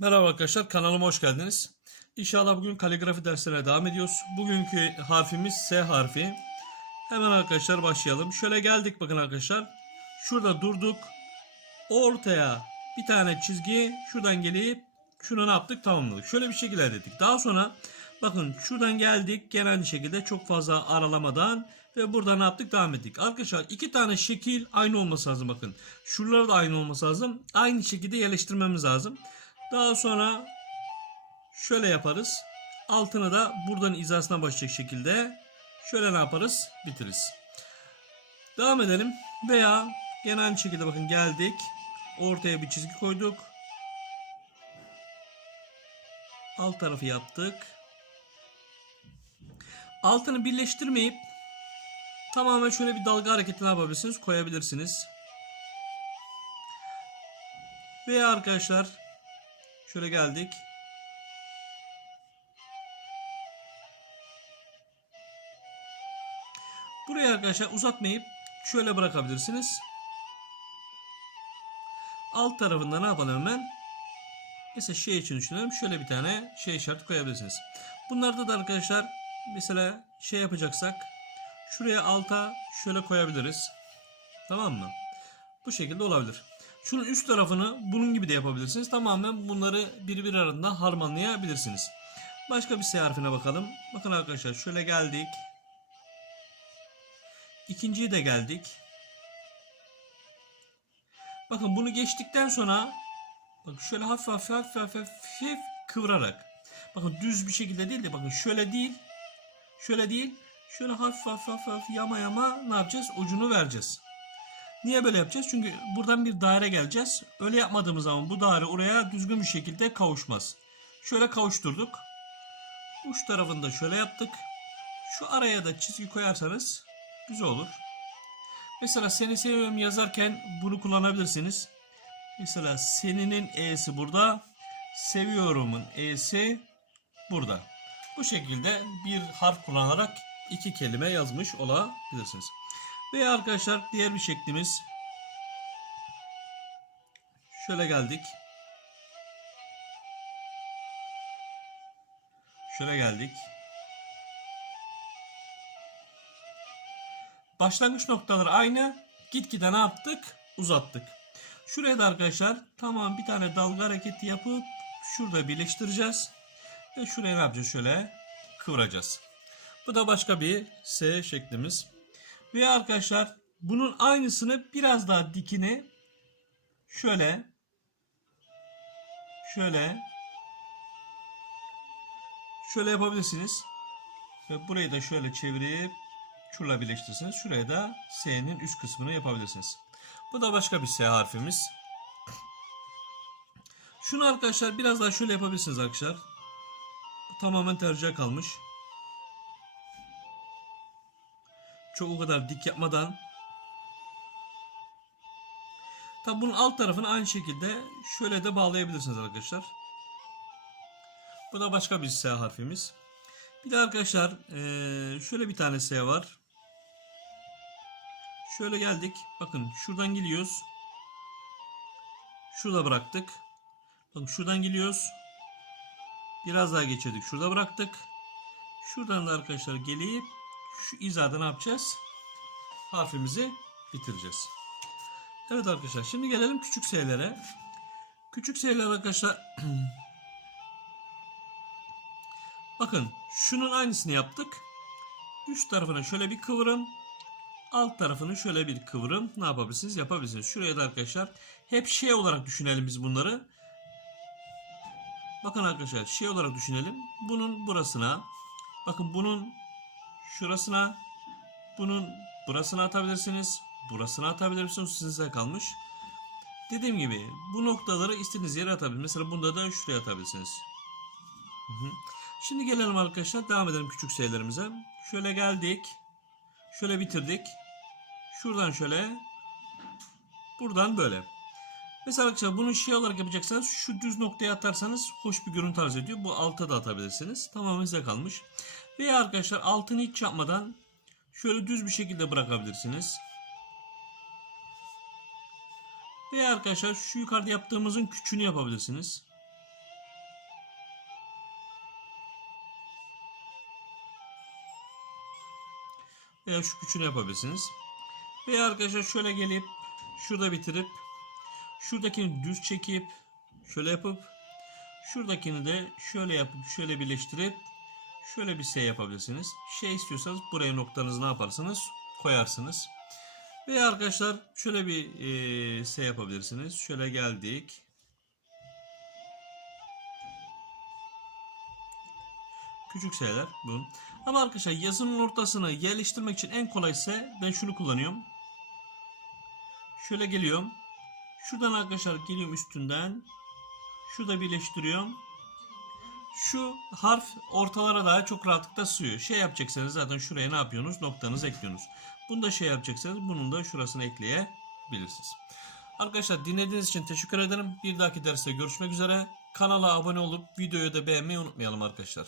Merhaba arkadaşlar kanalıma hoş geldiniz. İnşallah bugün kaligrafi derslerine devam ediyoruz. Bugünkü harfimiz S harfi. Hemen arkadaşlar başlayalım. Şöyle geldik bakın arkadaşlar. Şurada durduk. Ortaya bir tane çizgi şuradan gelip şunu ne yaptık tamamladık. Şöyle bir şekilde ettik. Daha sonra bakın şuradan geldik gene aynı şekilde çok fazla aralamadan ve burada ne yaptık devam ettik. Arkadaşlar iki tane şekil aynı olması lazım bakın. Şuraları da aynı olması lazım. Aynı şekilde yerleştirmemiz lazım. Daha sonra şöyle yaparız. Altına da buradan hizasına başlayacak şekilde şöyle ne yaparız? Bitiririz. Devam edelim. Veya gene aynı şekilde bakın geldik. Ortaya bir çizgi koyduk. Alt tarafı yaptık. Altını birleştirmeyip tamamen şöyle bir dalga hareketi yapabilirsiniz? Koyabilirsiniz. Veya arkadaşlar Şöyle geldik. Buraya arkadaşlar uzatmayıp şöyle bırakabilirsiniz. Alt tarafında ne yapalım hemen? Mesela şey için düşünelim. Şöyle bir tane şey işareti koyabilirsiniz. Bunlarda da arkadaşlar mesela şey yapacaksak şuraya alta şöyle koyabiliriz. Tamam mı? Bu şekilde olabilir. Şunun üst tarafını bunun gibi de yapabilirsiniz. Tamamen bunları birbiri arasında harmanlayabilirsiniz. Başka bir S harfine bakalım. Bakın arkadaşlar şöyle geldik. İkinciyi de geldik. Bakın bunu geçtikten sonra bak şöyle hafif hafif hafif hafif, hafif kıvırarak. Bakın düz bir şekilde değil de bakın şöyle değil. Şöyle değil. Şöyle hafif hafif hafif, hafif yama yama ne yapacağız? Ucunu vereceğiz. Niye böyle yapacağız? Çünkü buradan bir daire geleceğiz. Öyle yapmadığımız zaman bu daire oraya düzgün bir şekilde kavuşmaz. Şöyle kavuşturduk. Uç tarafını da şöyle yaptık. Şu araya da çizgi koyarsanız güzel olur. Mesela seni seviyorum yazarken bunu kullanabilirsiniz. Mesela seninin e'si burada. Seviyorumun e'si burada. Bu şekilde bir harf kullanarak iki kelime yazmış olabilirsiniz. Ve arkadaşlar diğer bir şeklimiz şöyle geldik. Şöyle geldik. Başlangıç noktaları aynı. Gitgide ne yaptık? Uzattık. Şuraya da arkadaşlar tamam bir tane dalga hareketi yapıp şurada birleştireceğiz. Ve şuraya ne yapacağız? Şöyle kıvıracağız. Bu da başka bir S şeklimiz. Ve arkadaşlar bunun aynısını biraz daha dikine şöyle şöyle şöyle yapabilirsiniz. Ve burayı da şöyle çevirip şurla birleştirirsiniz. Şuraya da S'nin üst kısmını yapabilirsiniz. Bu da başka bir S harfimiz. Şunu arkadaşlar biraz daha şöyle yapabilirsiniz arkadaşlar. Bu tamamen tercihe kalmış. Çok o kadar dik yapmadan. Tabi bunun alt tarafını aynı şekilde şöyle de bağlayabilirsiniz arkadaşlar. Bu da başka bir S harfimiz. Bir de arkadaşlar şöyle bir tane S var. Şöyle geldik. Bakın şuradan geliyoruz. Şurada bıraktık. Bakın şuradan geliyoruz. Biraz daha geçirdik. Şurada bıraktık. Şuradan da arkadaşlar gelip şu izada ne yapacağız? Harfimizi bitireceğiz. Evet arkadaşlar şimdi gelelim küçük s'lere. Küçük s'ler arkadaşlar bakın şunun aynısını yaptık. Üst tarafını şöyle bir kıvırın. Alt tarafını şöyle bir kıvırın. Ne yapabilirsiniz? Yapabilirsiniz. Şuraya da arkadaşlar hep şey olarak düşünelim biz bunları. Bakın arkadaşlar şey olarak düşünelim. Bunun burasına bakın bunun şurasına bunun burasına atabilirsiniz. Burasına atabilirsiniz. Size kalmış. Dediğim gibi bu noktaları istediğiniz yere atabilirsiniz. Mesela bunda da şuraya atabilirsiniz. Şimdi gelelim arkadaşlar. Devam edelim küçük sayılarımıza. Şöyle geldik. Şöyle bitirdik. Şuradan şöyle. Buradan böyle. Mesela arkadaşlar bunu şey olarak yapacaksanız şu düz noktaya atarsanız hoş bir görüntü arz ediyor. Bu alta da atabilirsiniz. Tamamen size kalmış. Veya arkadaşlar altını hiç yapmadan şöyle düz bir şekilde bırakabilirsiniz. Veya arkadaşlar şu yukarıda yaptığımızın küçüğünü yapabilirsiniz. Veya şu küçüğünü yapabilirsiniz. Veya arkadaşlar şöyle gelip şurada bitirip şuradakini düz çekip şöyle yapıp şuradakini de şöyle yapıp şöyle birleştirip şöyle bir S yapabilirsiniz. Şey istiyorsanız buraya noktanızı ne yaparsınız? Koyarsınız. Veya arkadaşlar şöyle bir e, S yapabilirsiniz. Şöyle geldik. Küçük S'ler bu. Ama arkadaşlar yazının ortasını yerleştirmek için en kolay ise ben şunu kullanıyorum. Şöyle geliyorum. Şuradan arkadaşlar geliyorum üstünden. Şurada birleştiriyorum. Şu harf ortalara daha çok rahatlıkla sığıyor. Şey yapacaksanız zaten şuraya ne yapıyorsunuz? Noktanızı ekliyorsunuz. Bunu da şey yapacaksanız bunun da şurasını ekleyebilirsiniz. Arkadaşlar dinlediğiniz için teşekkür ederim. Bir dahaki derste görüşmek üzere. Kanala abone olup videoyu da beğenmeyi unutmayalım arkadaşlar.